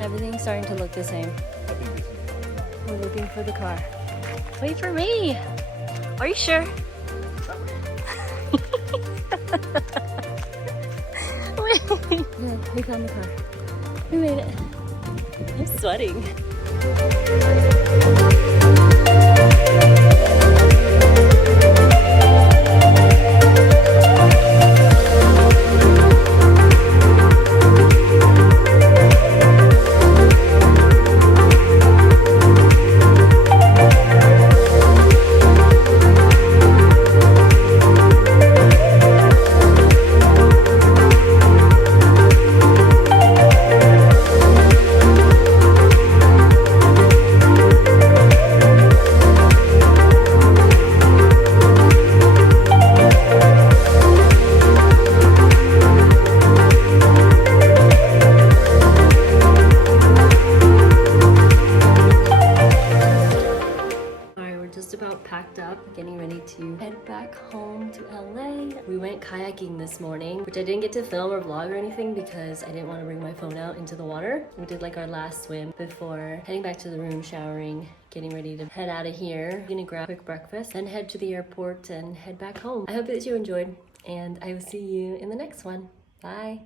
Everything's starting to look the same. We're looking for the car. Wait for me! Are you sure? Wait. Good, we found the car. We made it. I'm sweating. Just about packed up, getting ready to head back home to LA. We went kayaking this morning, which I didn't get to film or vlog or anything because I didn't want to bring my phone out into the water. We did like our last swim before heading back to the room, showering, getting ready to head out of here. I'm gonna grab a quick breakfast, then head to the airport and head back home. I hope that you enjoyed, and I will see you in the next one. Bye.